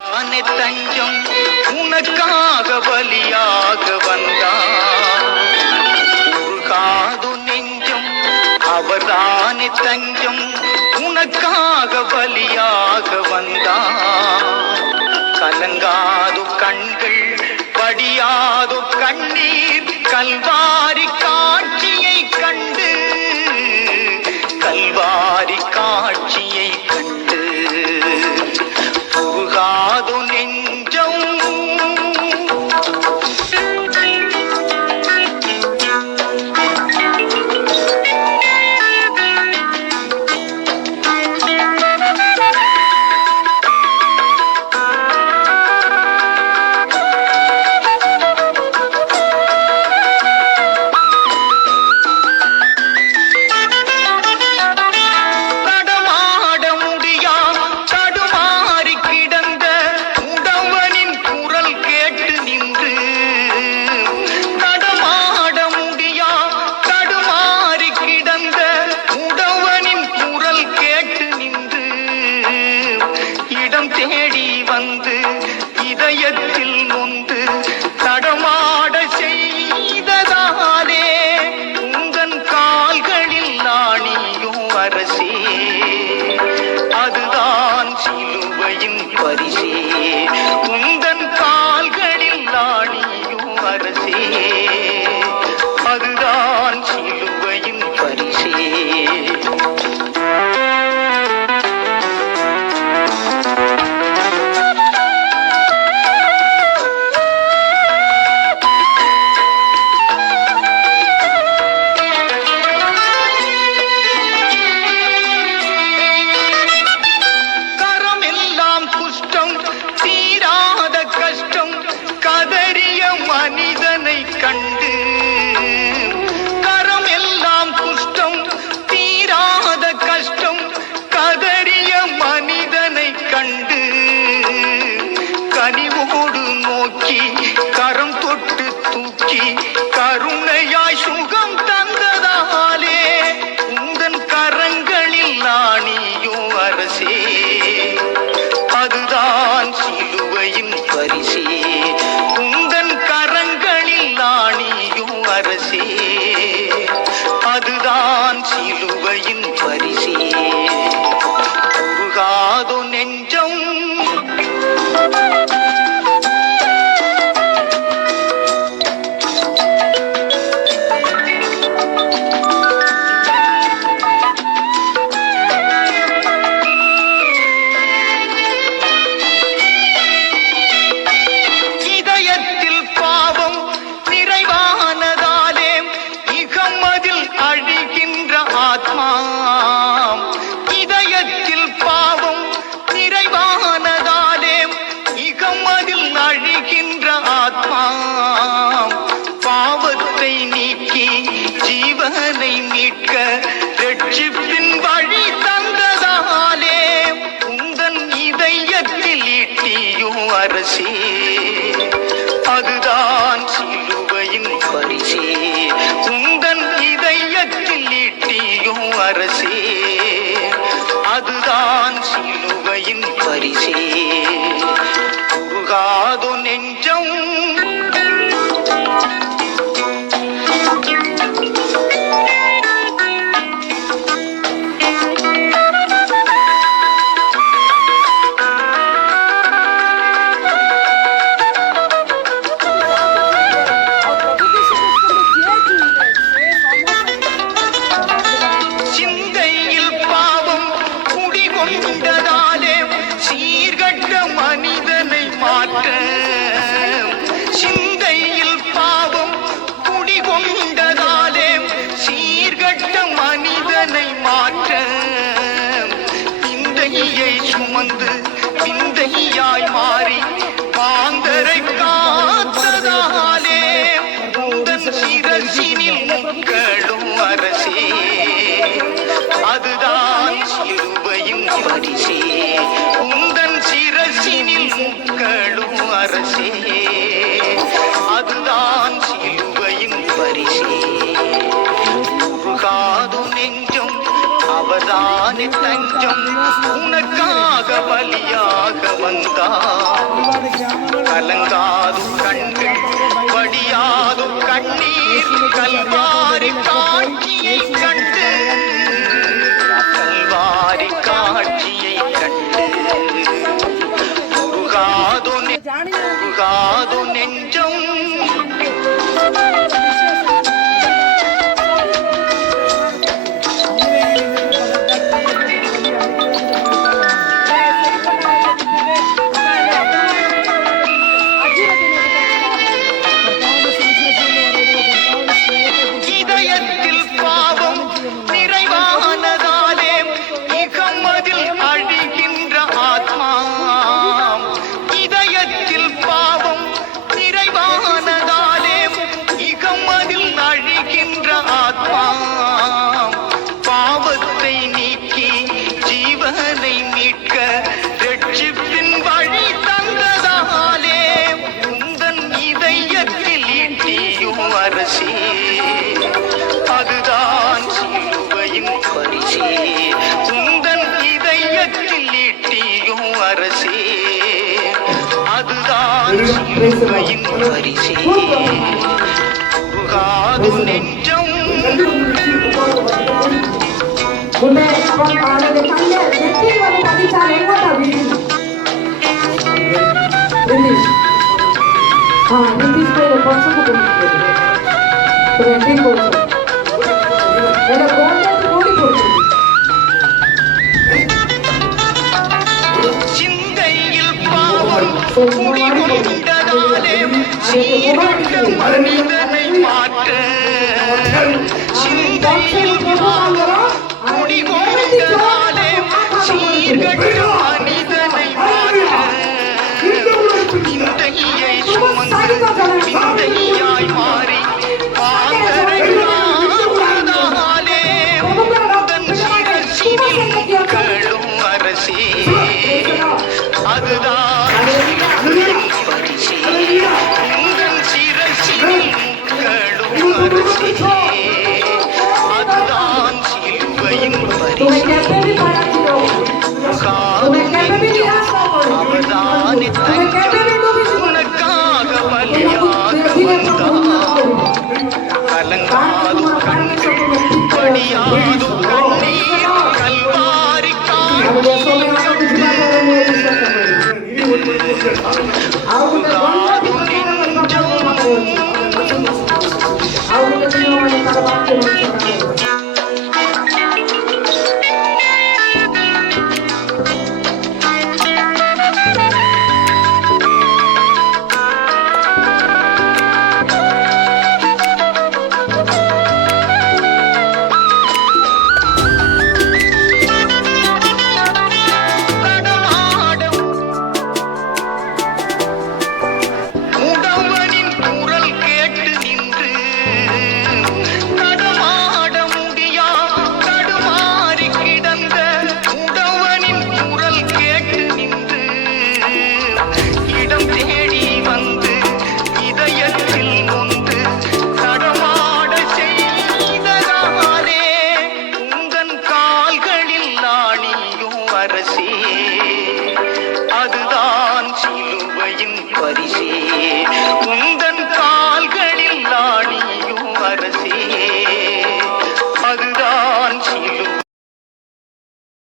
ஆனை தஞ்சம் உனக்காக பலியாக வந்தார். உருகாது நெஞ்சம் அவர்தானே தஞ்சம் உனக்காக பலியாக வந்தார். கலங்காது கண்கள் படியாது கண்ணீர் கல்வாரி காட்சியை கண்டு கல்வாரி காட்சியை கண்டு உருகாது நெஞ்சம். தேடி வந்து இதயத்தில் நொந்து தடமாட செய்ததாலே உந்தன் கால்களில் நாணியும் அரசே, அதுதான் சிலுவையின் பரிசே. உந்தன் கால்களில் நாணியும் அரசே, அதுதான் சிலுவையின் பரிசே. மனிதனை கண்டு கரம் எல்லாம் குஷ்டம் தீராத கஷ்டம் கதறிய மனிதனை கண்டு கனிவோடு நோக்கி கரம் தொட்டு தூக்கி கருணையாய் சுகம் தந்ததாலே உந்தன் கரங்களில் நாணியோ அரசே, அதுதான் சிலுவையின் பரிசே. அரசே, அதுதான் சிலுவையின் பரிசே. உருகாது நெஞ்சம் இதயத்தில் பாவம் நிறைவானதாலே இகமதில் அழிகின்ற ஆத்மா. இதயத்தில் பாவம் நிறைவானதாலே இகமதில் அழிகின்ற ஆத்மா. பாவத்தை நீக்கி ஜீவனை மீட்க ரட்சிப்பின் வழி தந்ததாலே உந்தன் இதயத்தில் ஈட்டியும் அரசே, அதுதான் சிலுவையின் பரிசே. உந்தன் இதயத்தில் ஈட்டியும் அரசே, அதுதான் சிலுவையின் பரிசே. உருகாது நெஞ்சம் மனிதனை மாற்ற சிந்தையில் பாவம் குடிகொண்டதாலே சீர்கட்ட மனிதனை மாற்ற விந்தையை சுமந்து விந்தையாய் மாறி மாந்தரை காத்ததாலே உந்தன் சிரசினில் முட்களும் அரசே, அதுதான் சிலுவையின் பரிசே. உந்தன் சிரசினில் முட்களும் அரசே, அதுதான் சிலுவையின் பரிசே. உருகாது நெஞ்சம் அவர்தானே தஞ்சம் உனக்காக பலியாக வந்தார். கலங்காது கண்கள் வடியாது கண்ணீர் கல்வாரி காட்சியை கண்டு கல்வாரி காட்சியை கண்டு உருகாது நெஞ்சம் பாவத்தை நீக்கி ஜீவனை மீட்க ரட்சிப்பின் வழி தந்ததாலே உந்தன் இதயத்தில் ஈட்டியும் அரசே அதுதான் சிலுவையின் பரிசே. உந்தன் இதயத்தில் ஈட்டியும் அரசே அதுதான் சிலுவையின் பரிசே. உருகாது நெஞ்சம் சிந்தையில் பாவம் குடிகொண்டதாலே சீர்கெட்ட மனிதனை மாற்ற சிந்தையில் பாவம் குடிகொண்டதாலே சீர்கெட்ட மனிதனை மாற்ற விந்தையை சுமந்து விந்தையாய் மாறி பாந்தரை காப்பதாலே உந்தன் சிரசினில் முக்களும் அரசே அதுதான் பரிசே. உந்தன் சிரசினில் முக்களும் அரசே அதுதான் சிலுவையின் பரிசே. அவதானே தஞ்சம் உனக்காக பலியாக வந்தார். கலங்காது கண்கள் படியாது கண்ணீர் கல்வாரி காட்சியை உருகாது நெஞ்சம் அரசே